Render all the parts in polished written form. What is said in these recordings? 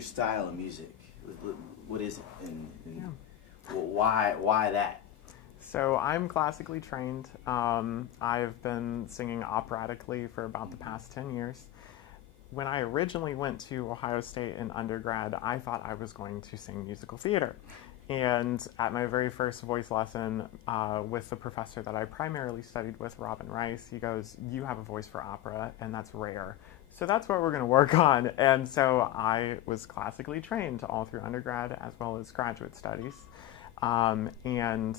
Your style of music, what is it, and why that? So I'm classically trained. I've been singing operatically for about the past 10 years. When I originally went to Ohio State in undergrad, I thought I was going to sing musical theater. And at my very first voice lesson with the professor that I primarily studied with, Robin Rice, he goes, "You have a voice for opera, and that's rare. So that's what we're going to work on." And so I was classically trained all through undergrad as well as graduate studies. And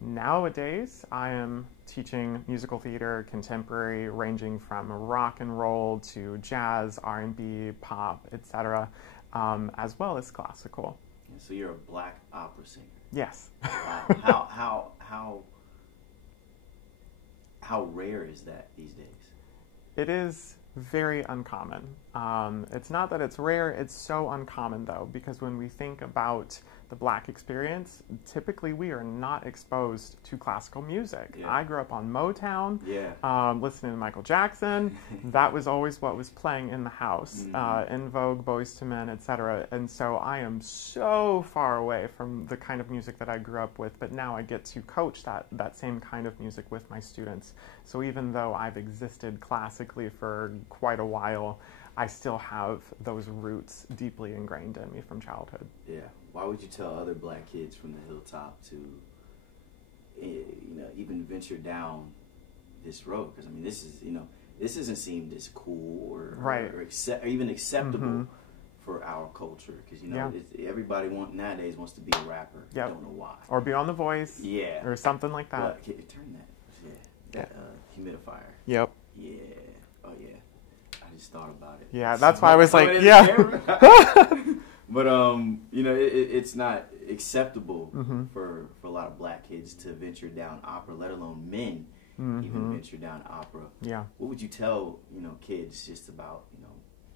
nowadays, I am teaching musical theater, contemporary, ranging from rock and roll to jazz, R&B, pop, etc., as well as classical. So you're a black opera singer. Yes. Wow. How rare is that these days? It is very uncommon. It's not that it's rare, it's so uncommon though, because when we think about the black experience, typically we are not exposed to classical music. Yeah. I grew up on Motown, yeah. Listening to Michael Jackson. That was always what was playing in the house. In Vogue, Boyz II Men, etc. And so I am so far away from the kind of music that I grew up with, but now I get to coach that same kind of music with my students. So even though I've existed classically for quite a while, I still have those roots deeply ingrained in me from childhood. Yeah. Why would you tell other black kids from the Hilltop to, even venture down this road? Because I mean, this doesn't seem this cool or even acceptable for our culture. Because everybody nowadays wants to be a rapper. Yep. I don't know why. Or be on The Voice. Yeah. Or something like that. But, turn that. Humidifier. Yep. Yeah. Oh yeah. I just thought about it. Yeah, that's why I was like, yeah. But it's not acceptable for a lot of black kids to venture down opera, let alone men even venture down opera. Yeah. What would you tell kids just about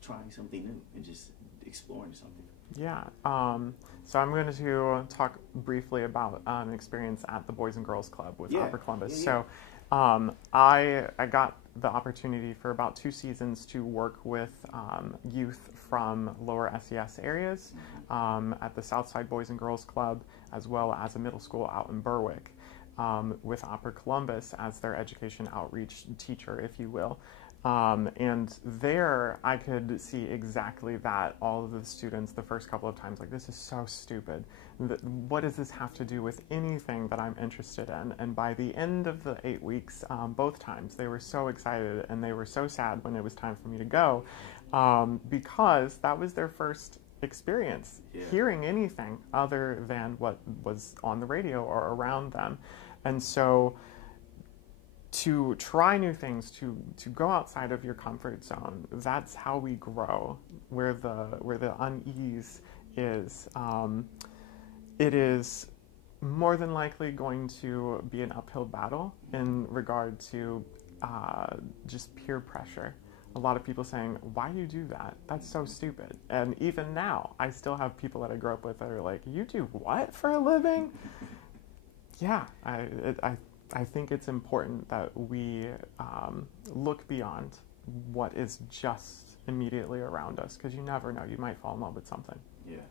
trying something new and just exploring something? Yeah. So I'm going to talk briefly about an experience at the Boys and Girls Club with Opera Columbus. Yeah. So I got the opportunity for about 2 seasons to work with youth from lower SES areas at the Southside Boys and Girls Club, as well as a middle school out in Berwick, with Opera Columbus as their education outreach teacher, if you will. And there I could see exactly that. All of the students the first couple of times, like, this is so stupid. What does this have to do with anything that I'm interested in? And by the end of the 8 weeks, both times, they were so excited and they were so sad when it was time for me to go, because that was their first experience hearing anything other than what was on the radio or around them. And so to try new things, to go outside of your comfort zone, that's how we grow. Where the unease is, it is more than likely going to be an uphill battle in regard to just peer pressure. A lot of people saying, "Why do you do that? That's so stupid." And even now, I still have people that I grew up with that are like, "You do what for a living?" Yeah, I think it's important that we look beyond what is just immediately around us, because you never know, you might fall in love with something. Yeah.